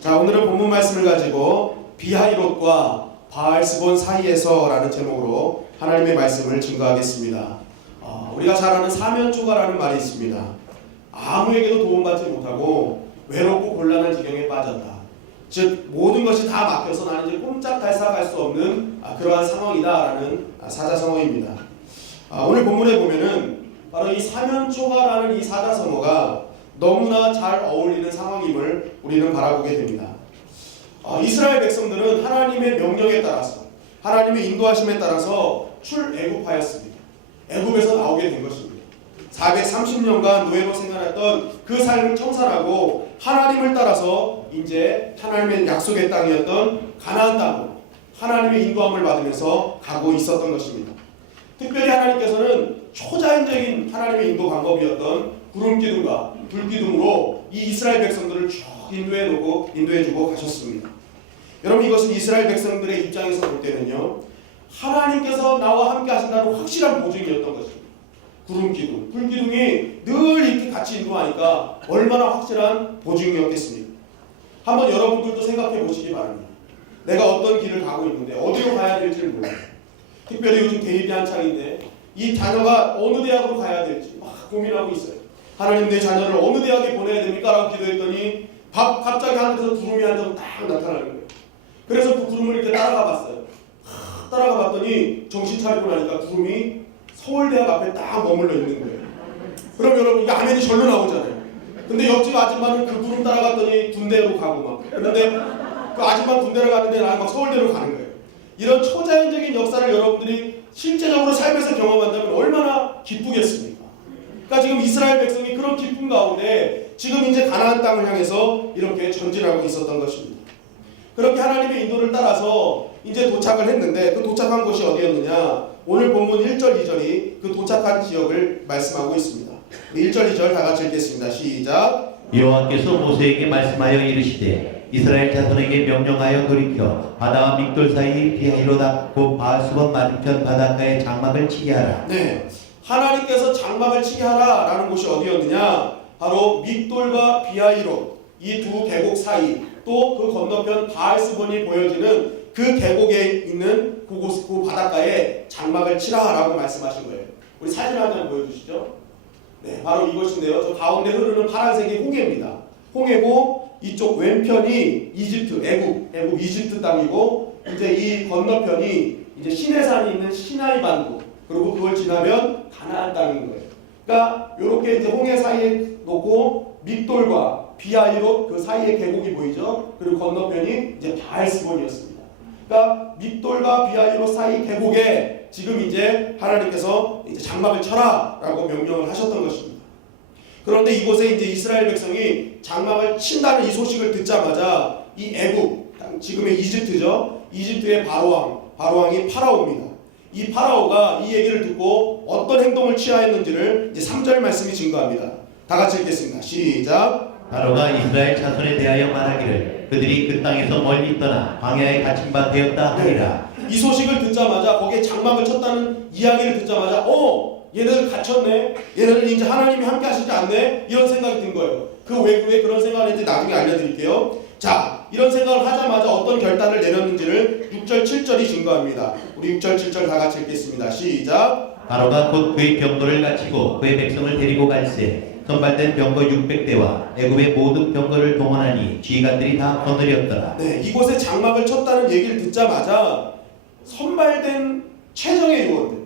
자, 오늘은 본문 말씀을 가지고 비하이롯과 바알스본 사이에서라는 제목으로 하나님의 말씀을 증거하겠습니다. 우리가 잘 아는 사면초가라는 말이 있습니다. 아무에게도 도움받지 못하고 외롭고 곤란한 지경에 빠졌다. 즉 모든 것이 다 막혀서 나는 이제 꼼짝달싹할 수 없는 그러한 상황이다라는 사자성어입니다. 오늘 본문에 보면은 바로 이 사면초가라는 이 사자성어가 너무나 잘 어울리는 상황임을 우리는 바라보게 됩니다. 이스라엘 백성들은 하나님의 명령에 따라서 하나님의 인도하심에 따라서 출애굽하였습니다. 애굽에서 나오게 된 것입니다. 430년간 노예로 생활했던 그 삶을 청산하고 하나님을 따라서 이제 하나님의 약속의 땅이었던 가나안 땅으로 하나님의 인도함을 받으면서 가고 있었던 것입니다. 특별히 하나님께서는 초자연적인 하나님의 인도 방법이었던 구름기둥과 불기둥으로 이 이스라엘 백성들을 쭉 인도해주고 가셨습니다. 여러분, 이것은 이스라엘 백성들의 입장에서 볼 때는요, 하나님께서 나와 함께 하신다는 확실한 보증이었던 것입니다. 구름기둥, 불기둥이 늘 이렇게 같이 인도하니까 얼마나 확실한 보증이었겠습니까? 한번 여러분들도 생각해 보시기 바랍니다. 내가 어떤 길을 가고 있는데 어디로 가야 될지를 몰라요. 특별히 요즘 대입이 한창인데 이 자녀가 어느 대학으로 가야 될지 막 고민하고 있어요. 하나님, 내 자녀를 어느 대학에 보내야 됩니까? 라고 기도했더니 갑자기 하늘에서 구름이 한 점 딱 나타나는 거예요. 그래서 그 구름을 이렇게 따라가 봤어요. 따라가 봤더니 정신 차리고 나니까 구름이 서울대학 앞에 딱 머물러 있는 거예요. 그럼 여러분, 이게 아멘이 절로 나오잖아요. 근데 옆집 아줌마는 그 구름 따라갔더니 군대로 가고 막. 그런데 그 아줌마 군대로 가는데 나는 막 서울대로 가는 거예요. 이런 초자연적인 역사를 여러분들이 실제적으로 삶에서 경험한다면 얼마나 기쁘겠습니까? 그러니까 지금 이스라엘 백성이 그런 기쁨 가운데 지금 이제 가나안 땅을 향해서 이렇게 전진하고 있었던 것입니다. 그렇게 하나님의 인도를 따라서 이제 도착을 했는데 그 도착한 곳이 어디였느냐? 오늘 본문 1절 2절이 그 도착한 지역을 말씀하고 있습니다. 1절 2절 다 같이 읽겠습니다. 시작. 여호와께서 모세에게 말씀하여 이르시되 이스라엘 자손에게 명령하여 돌이켜 바다와 믹돌 사이 비하이로다 곧 바알스본 맞은편 바닷가에 장막을 치게 하라. 네, 하나님께서 장막을 치게 하라라는 곳이 어디였느냐? 바로 믹돌과 비하이롯 이 두 계곡 사이, 또 그 건너편 바알스본이 보여지는 그 계곡에 있는 그 바닷가에 장막을 치라라고 말씀하신 거예요. 우리 사진 한 장 보여주시죠. 네, 바로 이것인데요. 저 가운데 흐르는 파란색이 홍해입니다. 홍해고 이쪽 왼편이 이집트, 애굽 이집트 땅이고 이제 이 건너편이 이제 시내산이 있는 시나이 반도, 그리고 그걸 지나면 가나안 땅인 거예요. 그러니까 이렇게 이제 홍해 사이에 놓고 믹돌과 비하이롯 그 사이에 계곡이 보이죠. 그리고 건너편이 이제 바알스본이었습니다. 그러니까 믹돌과 비하이롯 사이 계곡에 지금 이제 하나님께서 이제 장막을 쳐라라고 명령을 하셨던 것입니다. 그런데 이곳에 이제 이스라엘 백성이 장막을 친다는 이 소식을 듣자마자 이 애굽, 지금의 이집트죠. 이집트의 바로왕이 파라오입니다. 이 파라오가 이 얘기를 듣고 어떤 행동을 취하였는지를 이제 3절 말씀이 증거합니다. 다 같이 읽겠습니다. 시작. 바로가 이스라엘 자손에 대하여 말하기를 그들이 그 땅에서 멀리 떠나 광야에 갇힌 바 되었다 하리라. 이 소식을 듣자마자, 거기에 장막을 쳤다는 이야기를 듣자마자 얘네들 갇혔네, 얘네들 이제 하나님이 함께 하시지 않네, 이런 생각이 든 거예요. 왜 그런 생각을 했는지 나중에 알려드릴게요. 자, 이런 생각을 하자마자 어떤 결단을 내렸는지를 6절 7절이 증거합니다. 우리 6절 7절 다 같이 읽겠습니다. 시작. 바로가 곧 그의 병거를 갖추고 그의 백성을 데리고 갈새 선발된 병거 600대와 애굽의 모든 병거를 동원하니 지휘관들이 다 거느렸더라. 네, 이곳에 장막을 쳤다는 얘기를 듣자마자 선발된 최정예 요원들,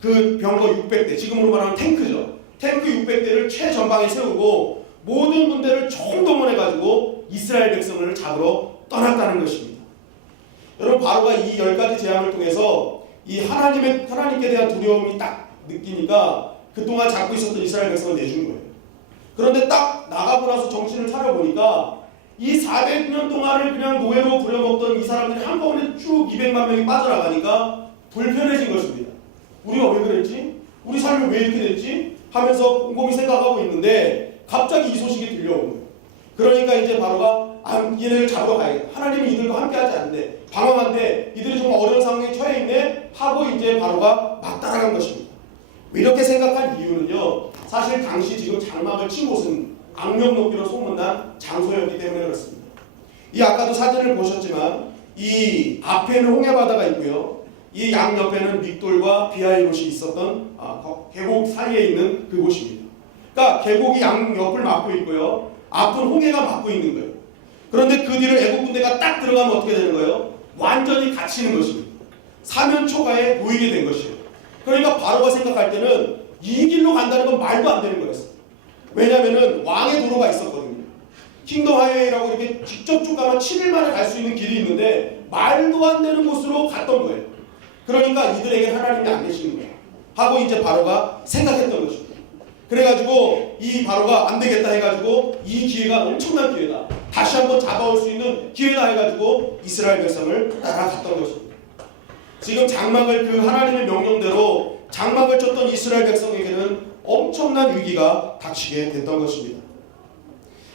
그 병거 600대, 지금으로 말하면 탱크죠. 탱크 600대를 최전방에 세우고 모든 군대를 총동원해가지고 이스라엘 백성을 잡으러 떠났다는 것입니다. 여러분, 바로가 이 10가지 재앙을 통해서 이 하나님께 대한 두려움이 딱 느끼니까 그동안 잡고 있었던 이스라엘 백성을 내준 거예요. 그런데 딱 나가고 나서 정신을 차려보니까 이 400년 동안을 그냥 노예로 부려먹던 이 사람들이 한꺼번에 쭉 200만 명이 빠져나가니까 불편해진 것입니다. 우리가 왜 그랬지? 우리 삶이 왜 이렇게 됐지? 하면서 곰곰이 생각하고 있는데 갑자기 이 소식이 들려오는 거예요. 그러니까 이제 바로가 얘네를 잡으러 가야겠다. 하나님이 이들과 함께하지 않는데, 방황한데 이들이 정말 어려운 상황에 처해 있네 하고 이제 바로가 막 따라간 것입니다. 이렇게 생각한 이유는요, 사실 당시 지금 장막을 친 곳은 악명 높기로 소문난 장소였기 때문에 그렇습니다. 이 아까도 사진을 보셨지만 이 앞에는 홍해바다가 있고요. 이 양옆에는 믹돌과 비하이롯이 있었던 계곡 사이에 있는 그곳입니다. 그러니까 계곡이 양옆을 막고 있고요. 앞은 홍해가 막고 있는 거예요. 그런데 그 뒤를 애국 군대가 딱 들어가면 어떻게 되는 거예요? 완전히 갇히는 것입니다. 사면초가에 놓이게 된 것이에요. 그러니까 바로가 생각할 때는 이 길로 간다는 건 말도 안 되는 거였어요. 왜냐하면 왕의 도로가 있었거든요. 킹덤 하이웨이라고 이렇게 직접 쭉 가면 7일 만에 갈 수 있는 길이 있는데 말도 안 되는 곳으로 갔던 거예요. 그러니까 이들에게 하나님이 안 계시는 거예요. 하고 이제 바로가 생각했던 것입니다. 그래가지고 이 바로가 안 되겠다 해가지고 이 기회가 엄청난 기회다. 다시 한번 잡아올 수 있는 기회다 해가지고 이스라엘 백성을 따라갔던 것입니다. 지금 장막을 그 하나님의 명령대로 장막을 쳤던 이스라엘 백성에게는 엄청난 위기가 닥치게 됐던 것입니다.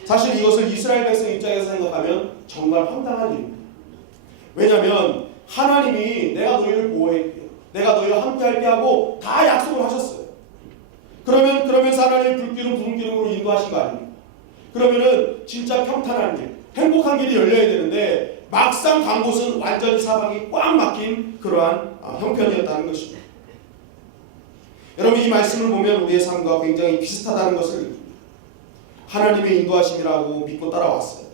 사실 이것을 이스라엘 백성 입장에서 생각하면 정말 황당한 일입니다. 왜냐하면 하나님이 내가 너희를 보호할게, 내가 너희와 함께할게 하고 다 약속을 하셨어요. 그러면서 하나님의 불기름 부은 기름으로 인도하신 거 아닙니까? 그러면은 진짜 평탄한 길, 행복한 길이 열려야 되는데 막상 간 곳은 완전히 사방이 꽉 막힌 그러한 형편이었다는 것입니다. 여러분, 이 말씀을 보면 우리의 삶과 굉장히 비슷하다는 것을 느낍니다. 하나님의 인도하심이라고 믿고 따라왔어요.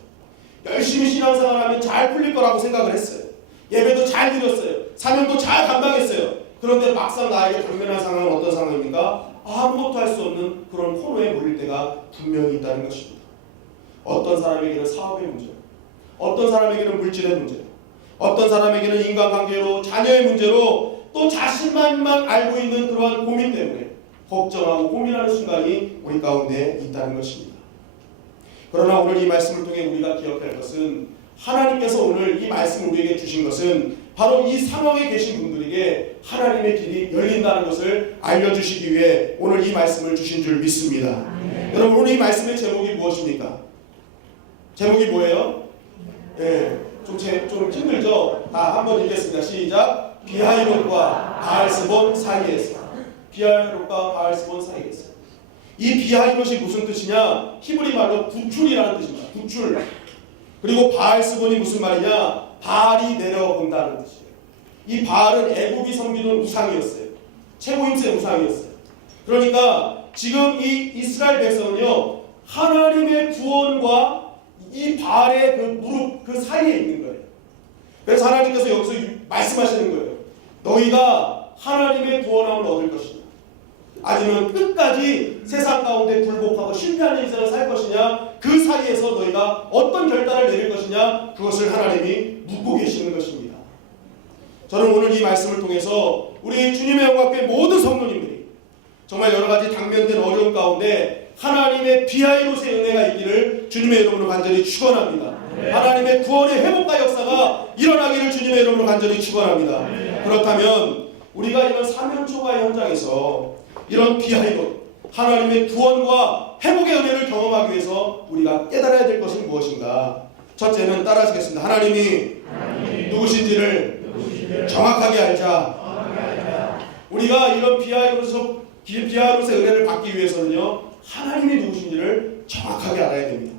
열심히 신앙생활하면 잘 풀릴 거라고 생각을 했어요. 예배도 잘 드렸어요. 사명도 잘 감당했어요. 그런데 막상 나에게 당면한 상황은 어떤 상황입니까? 아무것도 할 수 없는 그런 코너에 몰릴 때가 분명히 있다는 것입니다. 어떤 사람에게는 사업의 문제, 어떤 사람에게는 물질의 문제, 어떤 사람에게는 인간관계로, 자녀의 문제로, 또 자신만만 알고 있는 그러한 고민 때문에 걱정하고 고민하는 순간이 우리 가운데 있다는 것입니다. 그러나 오늘 이 말씀을 통해 우리가 기억할 것은, 하나님께서 오늘 이 말씀을 우리에게 주신 것은 바로 이 상황에 계신 분들에게 하나님의 길이 열린다는 것을 알려주시기 위해 오늘 이 말씀을 주신 줄 믿습니다. 여러분, 오늘 이 말씀의 제목이 무엇입니까? 제목이 뭐예요? 좀 힘들죠? 다 한번 읽겠습니다. 시작. 비하이롯과 바알스본 사이에서. 비하이롯과 바알스본 사이에서. 이 비하이롯이 무슨 뜻이냐? 히브리 말로 구출이라는 뜻입니다. 구출. 그리고 바알스본이 무슨 말이냐? 바알이 내려본다는 뜻이에요. 이 바알은 애굽이 섬기는 우상이었어요. 최고 힘센 우상이었어요. 그러니까 지금 이 이스라엘 백성은요, 하나님의 구원과 이 바알의 그 무릎 그 사이에 있는 거예요. 그래서 하나님께서 여기서 말씀하시는 거예요. 너희가 하나님의 구원함을 얻을 것이냐, 아니면 끝까지 세상 가운데 굴복하고 실패하는 인생을 살 것이냐, 그 사이에서 너희가 어떤 결단을 내릴 것이냐, 그것을 하나님이 묻고 계시는 것입니다. 저는 오늘 이 말씀을 통해서 우리 주님의 영광교회 모든 성도님들이 정말 여러 가지 당면된 어려움 가운데 하나님의 비하이롯의 은혜가 있기를 주님의 이름으로 간절히 축원합니다. 하나님의 구원의 회복과 역사가 일어나기를 주님의 이름으로 간절히 축원합니다. 그렇다면 우리가 이런 사면초가의 현장에서 이런 비하이롯, 하나님의 구원과 회복의 은혜를 경험하기 위해서 우리가 깨달아야 될 것은 무엇인가? 첫째는 따라하시겠습니다. 하나님이 누구신지를 정확하게 알자. 우리가 이런 비하이롯의 은혜를 받기 위해서는요, 하나님이 누구신지를 정확하게 알아야 됩니다.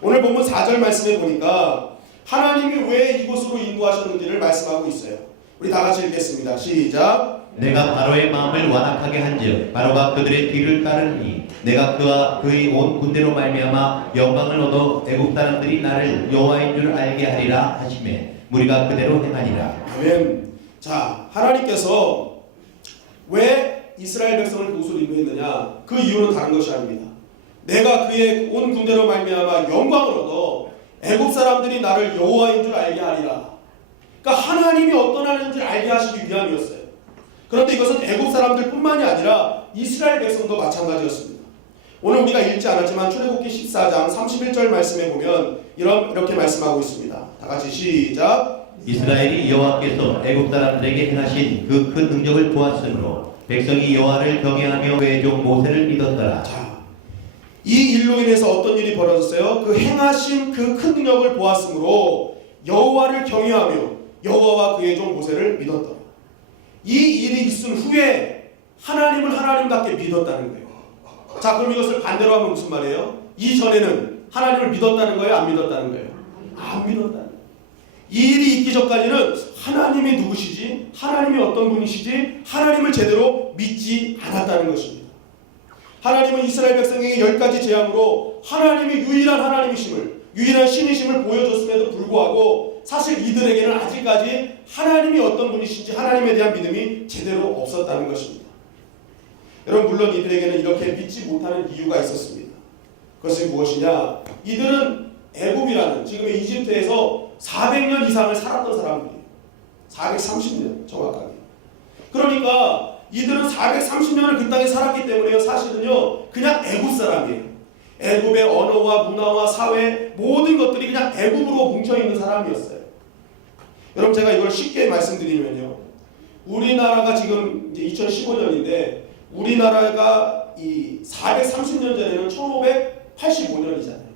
오늘 본문 4절 말씀에 보니까 하나님이 왜 이곳으로 인도하셨는지를 말씀하고 있어요. 우리 다 같이 읽겠습니다. 시작. 내가 바로의 마음을 완악하게 한즉 바로가 그들의 뒤를 따르니 내가 그와 그의 온 군대로 말미암아 영광을 얻어 애국 사람들이 나를 여호와인 줄 알게 하리라 하시매 무리가 그대로 행하니라. 아멘. 자, 하나님께서 왜 이스라엘 백성을 그곳으로 인도했느냐? 그 이유는 다른 것이 아닙니다. 내가 그의 온 군대로 말미암아 영광을 얻어 애국 사람들이 나를 여호와인 줄 알게 하리라. 그러니까 하나님이 어떤 하나님인지 알게 하시기 위함이었어요. 그런데 이것은 애국 사람들뿐만이 아니라 이스라엘 백성도 마찬가지였습니다. 오늘 우리가 읽지 않았지만 출애굽기 14장 31절 말씀에 보면 이렇게 말씀하고 있습니다. 다 같이 시작. 이스라엘이 여호와께서 애국 사람들에게 행하신 그 큰 능력을 보았으므로 백성이 여호와를 경외하며 그의 종 모세를 믿었더라. 자, 이 일로 인해서 어떤 일이 벌어졌어요? 그 행하신 그 큰 능력을 보았으므로 여호와를 경외하며 여호와와 그의 종 모세를 믿었더라. 이 일이 있은 후에 하나님을 하나님답게 믿었다는 거예요. 자, 그럼 이것을 반대로 하면 무슨 말이에요? 이전에는 하나님을 믿었다는 거예요? 안 믿었다는 거예요? 안 믿었다. 이 일이 있기 전까지는 하나님이 누구시지? 하나님이 어떤 분이시지? 하나님을 제대로 믿지 않았다는 것입니다. 하나님은 이스라엘 백성에게 10가지 재앙으로 하나님이 유일한 하나님이심을, 유일한 신이심을 보여줬음에도 불구하고 사실 이들에게는 아직까지 하나님이 어떤 분이신지 하나님에 대한 믿음이 제대로 없었다는 것입니다. 여러분, 물론 이들에게는 이렇게 믿지 못하는 이유가 있었습니다. 그것이 무엇이냐? 이들은 애굽이라는 지금의 이집트에서 400년 이상을 살았던 사람들이에요. 430년 정확하게. 그러니까 이들은 430년을 그 땅에 살았기 때문에요. 사실은요, 그냥 애굽 사람이에요. 애굽의 언어와 문화와 사회 모든 것들이 그냥 애굽으로 뭉쳐있는 사람이었어요. 여러분, 제가 이걸 쉽게 말씀드리면요, 우리나라가 지금 이제 2015년인데 우리나라가 이 430년 전에는 1585년이잖아요.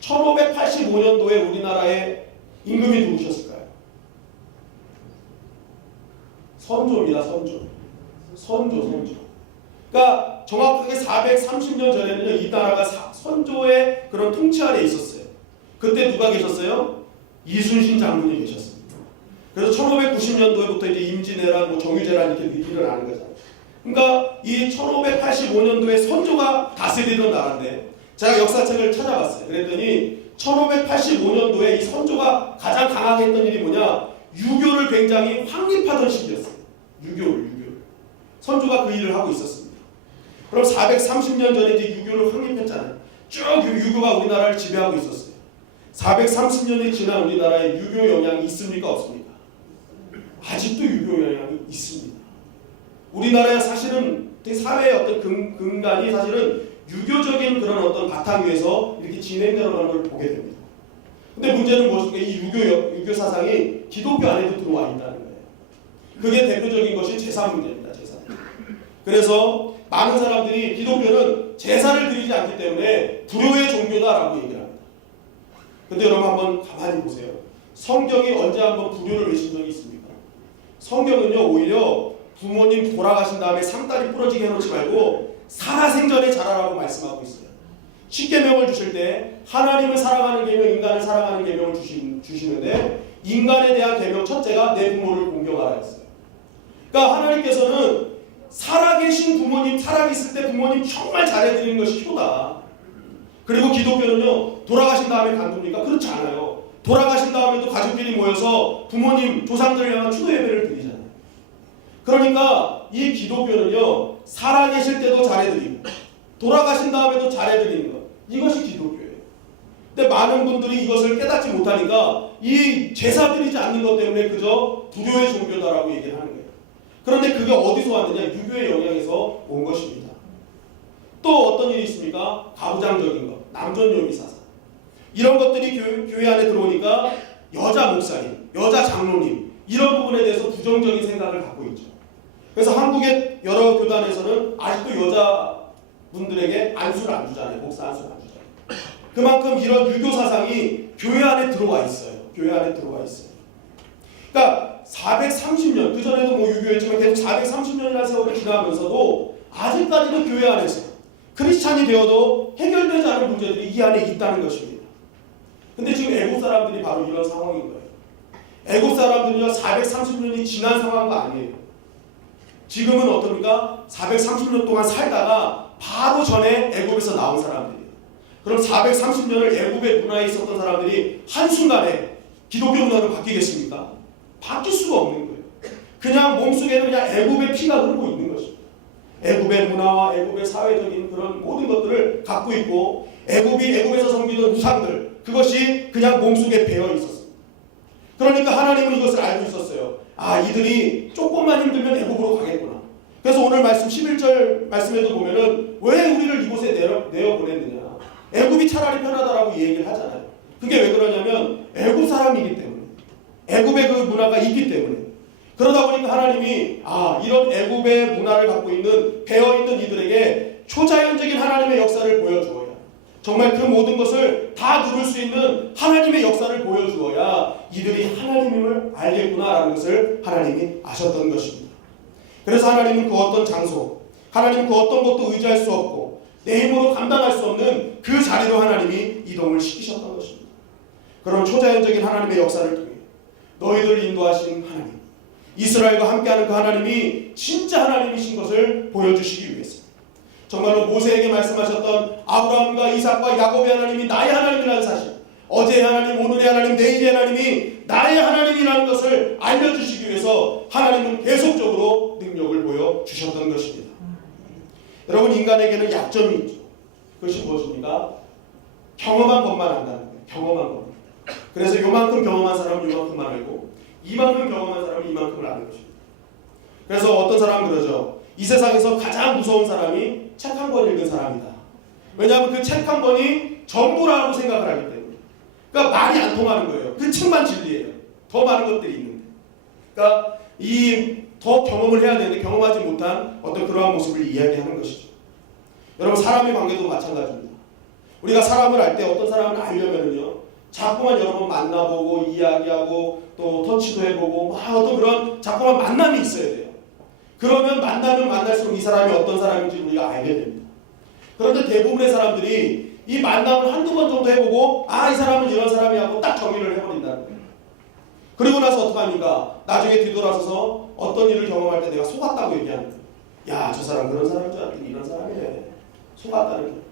1585년도에 우리나라의 임금이 누구셨을까요? 선조입니다. 선조. 그러니까 정확하게 430년 전에는요, 이 나라가 선조의 그런 통치 아래 있었어요. 그때 누가 계셨어요? 이순신 장군이 계셨습니다. 그래서 1590년도에부터 이제 임진왜란, 정유재란 이렇게 일어나는 거잖아요. 그러니까 이 1585년도에 선조가 다스리던 나라인데, 제가 역사책을 찾아봤어요. 그랬더니 1585년도에 이 선조가 가장 강하게 했던 일이 뭐냐? 유교를 굉장히 확립하던 시기였어요. 유교를. 선조가 그 일을 하고 있었습니다. 그럼 430년 전에 이제 유교를 확립했잖아요. 쭉 유교가 우리나라를 지배하고 있었어요. 430년이 지난 우리나라에 유교 영향이 있습니까? 없습니까? 아직도 유교 영향이 있습니다. 우리나라의 사실은 사회의 어떤 근간이 사실은 유교적인 그런 어떤 바탕 위에서 이렇게 진행되는 걸 보게 됩니다. 근데 문제는 무엇입니까? 이 유교 사상이 기독교 안에도 들어와 있다는 거예요. 그게 대표적인 것이 제사 문제입니다. 제사. 그래서 많은 사람들이 기독교는 제사를 드리지 않기 때문에 불효의 종교다라고 얘기를 합니다. 근데 여러분, 한번 가만히 보세요. 성경이 언제 한번 불효를 외친 적이 있습니까? 성경은요, 오히려 부모님 돌아가신 다음에 상다리 부러지게 해놓지 말고 살아생전에 자라라고 말씀하고 있어요. 십계명을 주실 때 하나님을 사랑하는 계명, 인간을 사랑하는 계명을 주시는데, 인간에 대한 계명 첫째가 내 부모를 공경하라 했어요. 그러니까 하나님께서는 살아계신 부모님, 살아계실 때 부모님 정말 잘해드리는 것이 효다. 그리고 기독교는요, 돌아가신 다음에 간둡니까? 그렇지 않아요. 돌아가신 다음에도 가족끼리 모여서 부모님, 조상들을 향한 추도 예배를 드리잖아요. 그러니까 이 기독교는요, 살아계실 때도 잘해드리고 돌아가신 다음에도 잘해드리는 것, 이것이 기독교예요. 근데 많은 분들이 이것을 깨닫지 못하니까 이 제사 드리지 않는 것 때문에 그저 불효의 종교다라고 얘기를 하는 거예요. 그런데 그게 어디서 왔느냐? 유교의 영향에서 온 것입니다. 또 어떤 일이 있습니까? 가부장적인 것, 남존여비 사상, 이런 것들이 교회 안에 들어오니까 여자 목사님, 여자 장로님, 이런 부분에 대해서 부정적인 생각을 갖고 있죠. 그래서 한국의 여러 교단에서는 아직도 여자분들에게 안수를 안 주잖아요. 목사 안수를 안 주잖아요. 그만큼 이런 유교 사상이 교회 안에 들어와 있어요. 교회 안에 들어와 있어요. 그러니까 430년, 그전에도 뭐 유교였지만 계속 430년이라는 세월이 지나면서도 아직까지도 교회 안에서 크리스찬이 되어도 해결되지 않은 문제들이 이 안에 있다는 것입니다. 근데 지금 애국 사람들이 바로 이런 상황인 거예요. 애국 사람들은요, 430년이 지난 상황도 아니에요. 지금은 어떻습니까? 430년 동안 살다가 바로 전에 애굽에서 나온 사람들이에요. 그럼 430년을 애굽의 문화에 있었던 사람들이 한순간에 기독교 문화로 바뀌겠습니까? 바뀔 수가 없는 거예요. 그냥 몸속에는 그냥 애굽의 피가 흐르고 있는 것입니다. 애굽의 문화와 애굽의 사회적인 그런 모든 것들을 갖고 있고, 애굽에서 섬기던 우상들, 그것이 그냥 몸속에 배어 있었어요. 그러니까 하나님은 이것을 알고 있었어요. 아, 이들이 조금만 힘들면 애굽으로 가겠구나. 그래서 오늘 말씀 11절 말씀에도 보면은 왜 우리를 이곳에 내어 보냈느냐. 애굽이 차라리 편하다라고 얘기를 하잖아요. 그게 왜 그러냐면 애굽 사람이기 때문에, 애굽의 그 문화가 있기 때문에. 그러다 보니까 하나님이 이런 애굽의 문화를 갖고 있는 배어있는 이들에게 초자연적인 하나님의 역사를 보여주어야, 정말 그 모든 것을 다 누릴 수 있는 하나님의 역사를 보여주어야 이들이 하나님임을 알겠구나라는 것을 하나님이 아셨던 것입니다. 그래서 하나님은 그 어떤 장소, 하나님은 그 어떤 것도 의지할 수 없고 내 힘으로 감당할 수 없는 그 자리로 하나님이 이동을 시키셨던 것입니다. 그런 초자연적인 하나님의 역사를 통해 너희들 인도하신 하나님, 이스라엘과 함께하는 그 하나님이 진짜 하나님이신 것을 보여주시기 위해서 정말로 모세에게 말씀하셨던 아브라함과 이삭과 야곱의 하나님이 나의 하나님이라는 사실, 어제의 하나님, 오늘의 하나님, 내일의 하나님이 나의 하나님이라는 것을 알려주시기 위해서 하나님은 계속적으로 능력을 보여주셨던 것입니다. 여러분, 인간에게는 약점이 있죠. 그것이 무엇입니까? 경험한 것만 안다는 거예요. 경험한 것. 그래서 요만큼 경험한 사람은 요만큼만 알고 이만큼 경험한 사람은 이만큼을 아는 것입니다. 그래서 어떤 사람은 그러죠. 이 세상에서 가장 무서운 사람이 책 한 권 읽은 사람이다. 왜냐하면 그 책 한 권이 전부라고 생각을 하기 때문에. 그러니까 말이 안 통하는 거예요. 그 책만 진리예요. 더 많은 것들이 있는데. 그러니까 더 경험을 해야 되는데 경험하지 못한 어떤 그러한 모습을 이야기하는 것이죠. 여러분, 사람의 관계도 마찬가지입니다. 우리가 사람을 알 때 어떤 사람을 알려면은요, 자꾸만 여러 번 만나보고 이야기하고 또 터치도 해보고 막 어떤 그런 자꾸만 만남이 있어야 돼요. 그러면 만나면 만날수록 이 사람이 어떤 사람인지 우리가 알게 됩니다. 그런데 대부분의 사람들이 이 만남을 한두 번 정도 해보고 이 사람은 이런 사람이 하고 딱 정리를 해버린다는 거예요. 그리고 나서 어떡합니까? 나중에 뒤돌아서서 어떤 일을 경험할 때 내가 속았다고 얘기하는 거예요. 야, 저 사람 그런 사람인 줄 알았더니 이런 사람이네. 속았다는 거예요.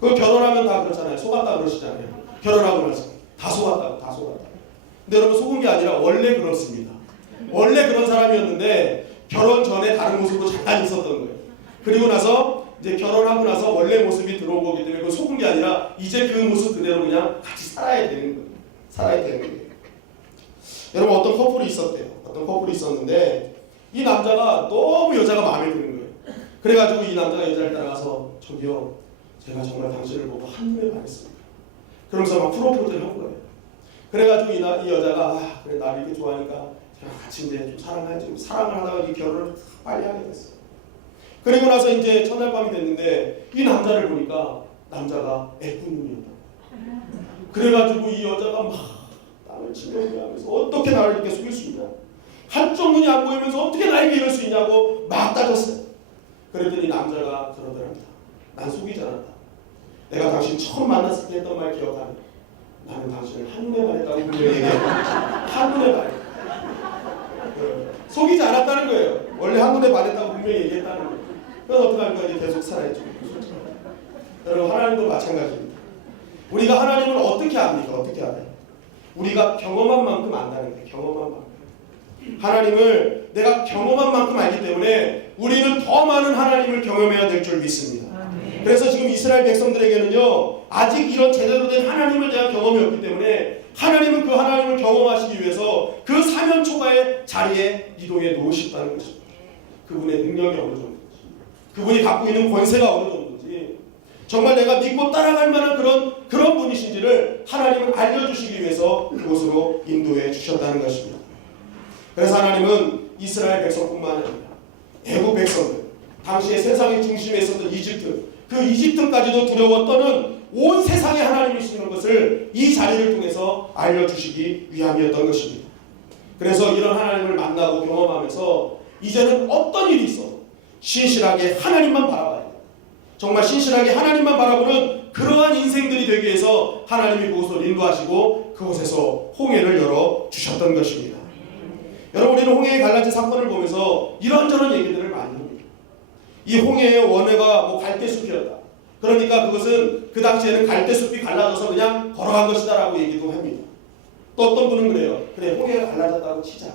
그 결혼하면 다 그렇잖아요. 속았다 그러시잖아요. 결혼하고 나서 다 속았다고, 다 속았다고. 근데 여러분, 속은 게 아니라 원래 그렇습니다. 원래 그런 사람이었는데 결혼 전에 다른 모습으로 잠깐 있었던 거예요. 그리고 나서 이제 결혼하고 나서 원래 모습이 들어온 거기 때문에 그 속은 게 아니라 이제 그 모습 그대로 그냥 같이 살아야 되는 거예요. 살아야 되는 거예요. 여러분, 어떤 커플이 있었대요. 어떤 커플이 있었는데 이 남자가 너무 여자가 마음에 드는 거예요. 그래가지고 이 남자가 여자를 따라가서 저기요, 제가 정말 당신을 보고 한눈에 반했습니다. 그러면서 막 프로포즈를 한 거예요. 그래가지고 이 여자가 그래, 나를 이렇게 좋아하니까 제가 같이 이제 좀 사랑하지. 사랑을 하다가 이 결혼을 빨리 하게 됐어요. 그리고 나서 이제 첫날 밤이 됐는데 이 남자를 보니까 남자가 애꾸눈이었다. 그래가지고 이 여자가 막 나를 지켜보면서 어떻게 나를 이렇게 속일 수 있냐, 한쪽 눈이 안 보이면서 어떻게 나에게 이럴 수 있냐고 막 따졌어요. 그랬더니 남자가 그러더랍니다. 난 속이지 않았다. 내가 당신 처음 만났을 때 했던 말 기억하니? 나는 당신을 한눈에 반했다고 분명히 얘기했다. 한눈에 반했다. 속이지 않았다는 거예요. 원래 한눈에 반했다고 분명히 얘기했다는 거예요. 그래서 어떻게 할까? 이제 계속 살아야죠. 여러분, 하나님도 마찬가지입니다. 우리가 하나님을 어떻게 압니까? 어떻게 알아요? 우리가 경험한 만큼 안다는 거예요. 경험한 만큼. 하나님을 내가 경험한 만큼 알기 때문에 우리는 더 많은 하나님을 경험해야 될 줄 믿습니다. 그래서 지금 이스라엘 백성들에게는요, 아직 이런 제대로 된 하나님을 대한 경험이 없기 때문에 하나님은 그 하나님을 경험하시기 위해서 그 사면 초가의 자리에 이동해 놓으셨다는 것입니다. 그분의 능력이 어느 정도인지, 그분이 갖고 있는 권세가 어느 정도인지, 정말 내가 믿고 따라갈 만한 그런 분이신지를 하나님은 알려주시기 위해서 그곳으로 인도해 주셨다는 것입니다. 그래서 하나님은 이스라엘 백성뿐만 아니라 애국 백성들, 당시에 세상의 중심에 있었던 이집트, 그 이집트까지도 두려워 떠는 온 세상의 하나님이시는 것을 이 자리를 통해서 알려주시기 위함이었던 것입니다. 그래서 이런 하나님을 만나고 경험하면서 이제는 어떤 일이 있어도 신실하게 하나님만 바라봐야 돼요. 정말 신실하게 하나님만 바라보는 그러한 인생들이 되기 위해서 하나님이 그곳을 인도하시고 그곳에서 홍해를 열어주셨던 것입니다. 여러분, 우리는 홍해의 갈라진 사건을 보면서 이런저런 얘기들을 많이 합니다. 이 홍해의 원해가 갈대숲이었다. 그러니까 그것은 그 당시에는 갈대숲이 갈라져서 그냥 걸어간 것이다 라고 얘기도 합니다. 또 어떤 분은 그래요. 그래, 홍해가 갈라졌다고 치자.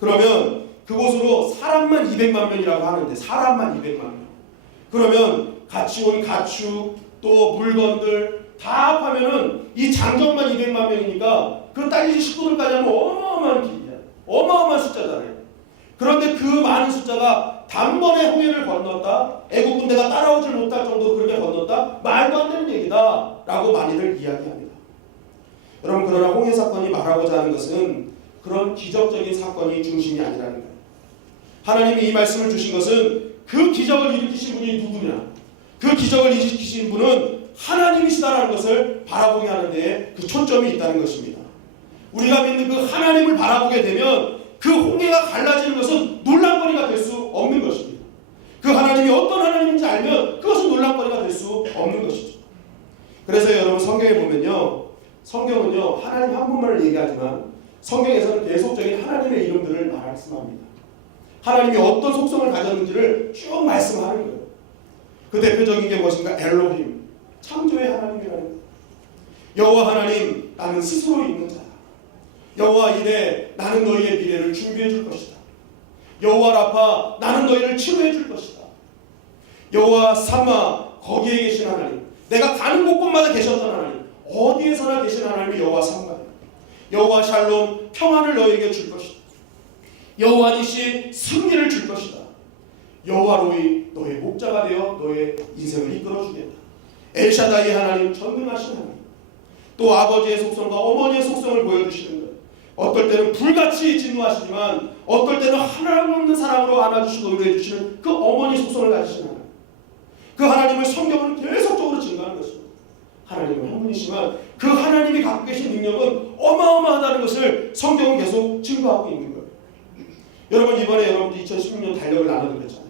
그러면 그곳으로 사람만 200만 명이라고 하는데, 사람만 200만 명. 그러면 같이 온 가축, 또 물건들 다 합하면은 이 장정만 200만 명이니까 그 딸린 식구들까지 하면 어마어마한 길이야. 어마어마한 숫자잖아요. 그런데 그 많은 숫자가 단번에 홍해를 건넜다, 애국 군대가 따라오질 못할 정도로 그렇게 건넜다, 말도 안 되는 얘기다 라고 많이들 이야기합니다. 여러분, 그러나 홍해 사건이 말하고자 하는 것은 그런 기적적인 사건이 중심이 아니라는 거예요. 하나님이 이 말씀을 주신 것은 그 기적을 일으키신 분이 누구냐, 그 기적을 일으키신 분은 하나님이시다라는 것을 바라보게 하는 데에 그 초점이 있다는 것입니다. 우리가 믿는 그 하나님을 바라보게 되면 그 홍해가 갈라지는 것은 논란거리가 될 수 없는 것입니다. 그 하나님이 어떤 하나님인지 알면 그것은 논란거리가 될 수 없는 것이죠. 그래서 여러분, 성경에 보면요, 성경은요 하나님 한 분만을 얘기하지만 성경에서는 계속적인 하나님의 이름들을 말씀합니다. 하나님이 어떤 속성을 가졌는지를 쭉 말씀하는 거예요. 그 대표적인 게 무엇인가? 엘로힘, 창조의 하나님이라는 거예요. 여호와 하나님, 나는 스스로 있는 자다. 여호와 이레, 나는 너희의 미래를 준비해 줄 것이다. 여호와 라파, 나는 너희를 치료해 줄 것이다. 여호와 삼마, 거기에 계신 하나님, 내가 가는 곳곳마다 계셨던 하나님, 어디에서나 계신 하나님이 여호와 삼마, 여호와 샬롬, 평안을 너희에게 줄 것이다. 여호와 니시, 승리를 줄 것이다. 여호와 로이, 너의 목자가 되어 너의 인생을 이끌어 주겠다. 엘샤다이 하나님, 전능하신 하나님, 또 아버지의 속성과 어머니의 속성을 보여주시는 것. 어떨 때는 불같이 진노하시지만 어떨 때는 하나님없는 사랑으로 안아주시고 의뢰해주시는 그 어머니 속성을 가지신 하나님. 그 하나님을 성경은 계속적으로 증거하는 것입니다. 하나님은 한 분이시지만 그 하나님이 갖고 계신 능력은 어마어마하다는 것을 성경은 계속 증거하고 있는 거예요. 여러분 이번에 여러분들 2016년 달력을 나눠드렸잖아요.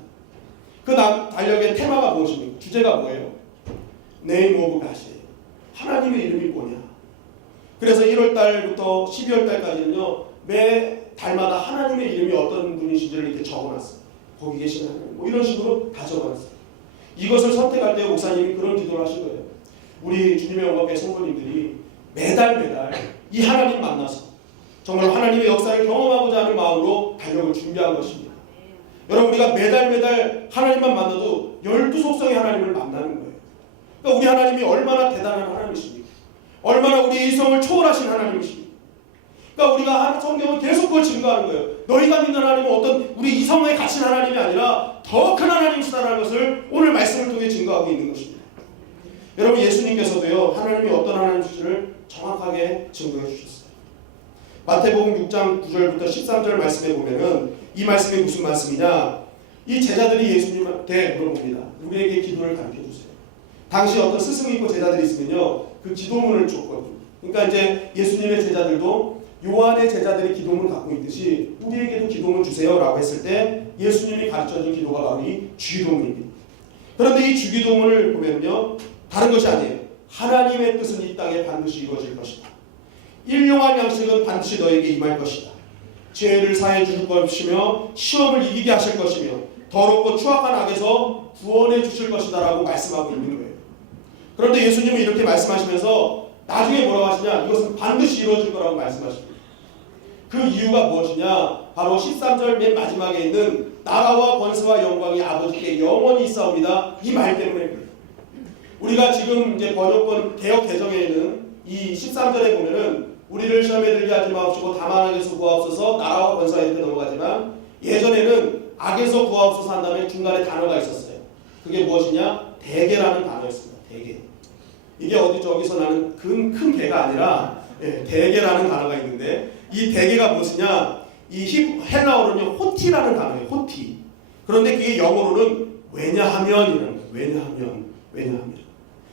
그 달력의 테마가 무엇입니까? 주제가 뭐예요? Name of God이에요. 하나님의 이름이 뭐냐. 그래서 1월달부터 12월달까지는요 매 달마다 하나님의 이름이 어떤 분이신지를 이렇게 적어놨어요. 거기 계신 하나님 뭐 이런 식으로 다 적어놨어요. 이것을 선택할 때 목사님이 그런 기도를 하신 거예요. 우리 주님의 영광의 성도님들이 매달 이 하나님 만나서 정말 하나님의 역사를 경험하고자 하는 마음으로 달력을 준비한 것입니다. 여러분 우리가 매달 하나님만 만나도 12속성의 하나님을 만나는 거예요. 그러니까 우리 하나님이 얼마나 대단한 하나님이십니까? 얼마나 우리 이성을 초월하신 하나님이십니까? 그러니까 우리가 성경은 계속 그걸 증거하는 거예요. 너희가 믿는 하나님은 어떤 우리 이성에 갇힌 하나님이 아니라 더 큰 하나님이시다라는 것을 오늘 말씀을 통해 증거하고 있는 것입니다. 여러분 예수님께서도요 하나님이 어떤 하나님이신지를 정확하게 증거해 주셨어요. 마태복음 6장 9절부터 13절 말씀에 보면은 이 말씀이 무슨 말씀이냐? 이 제자들이 예수님한테 물어봅니다. 우리에게 기도를 가르쳐 주세요. 당시 어떤 스승이 있고 제자들이 있으면요 그 기도문을 줬거든요. 그러니까 이제 예수님의 제자들도 요한의 제자들이 기도문을 갖고 있듯이 우리에게도 기도문 주세요라고 했을 때 예수님이 가르쳐준 기도가 바로 이 주기도문입니다. 그런데 이 주기도문을 보면요 다른 것이 아니에요. 하나님의 뜻은 이 땅에 반드시 이루어질 것이다. 일용할 양식은 반드시 너에게 임할 것이다. 죄를 사해 주실 것이며 시험을 이기게 하실 것이며 더럽고 추악한 악에서 구원해 주실 것이다 라고 말씀하고 있는 거예요. 그런데 예수님은 이렇게 말씀하시면서 나중에 뭐라고 하시냐? 이것은 반드시 이루어질 거라고 말씀하십니다. 그 이유가 무엇이냐? 바로 13절 맨 마지막에 있는 나라와 권세와 영광이 아버지께 영원히 있사옵니다. 이 말 때문에 그래요. 우리가 지금 이제 번역본 개역 개정에 있는 이 13절에 보면은 우리를 시험에 들게 하지 마옵시고 다만 악에서 구하옵소서 나라와 권세와 이렇게 넘어가지만 예전에는 악에서 구하옵소서 한 다음에 중간에 단어가 있었어요. 그게 무엇이냐? 대개라는 단어였습니다. 대개. 이게 어디 저기서 나는 큰 개가 아니라 대개라는 단어가 있는데 이 대개가 무엇이냐? 이 헬라어로는요 호티라는 단어예요. 호티. 그런데 그게 영어로는 왜냐하면이라는 거예요. 왜냐하면.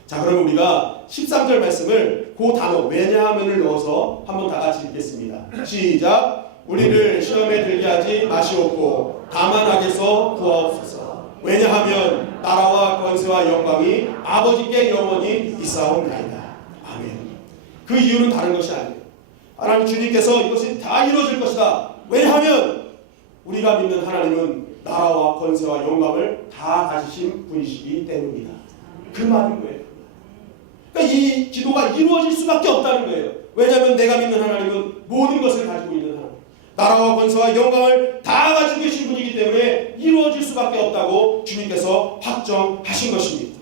자 그럼 우리가 13절 말씀을 그 단어 왜냐하면을 넣어서 한번 다 같이 읽겠습니다. 시작. 우리를 시험에 들게 하지 마시옵고 다만 악에서 구하옵소서. 왜냐하면 나라와 권세와 영광이 아버지께 영원히 있사옵나이다. 아멘. 그 이유는 다른 것이 아니에요. 하나님 주님께서 이것이 다 이루어질 것이다. 왜냐하면 우리가 믿는 하나님은 나라와 권세와 영광을 다 가지신 분이시기 때문이다. 그 말인 거예요. 그러니까 이 기도가 이루어질 수밖에 없다는 거예요. 왜냐하면 내가 믿는 하나님은 모든 것을 가지고 있는 하나님, 나라와 권세와 영광을 다 가지고 계신 분이기 때문에 이루어질 수밖에 없다고 주님께서 확정하신 것입니다.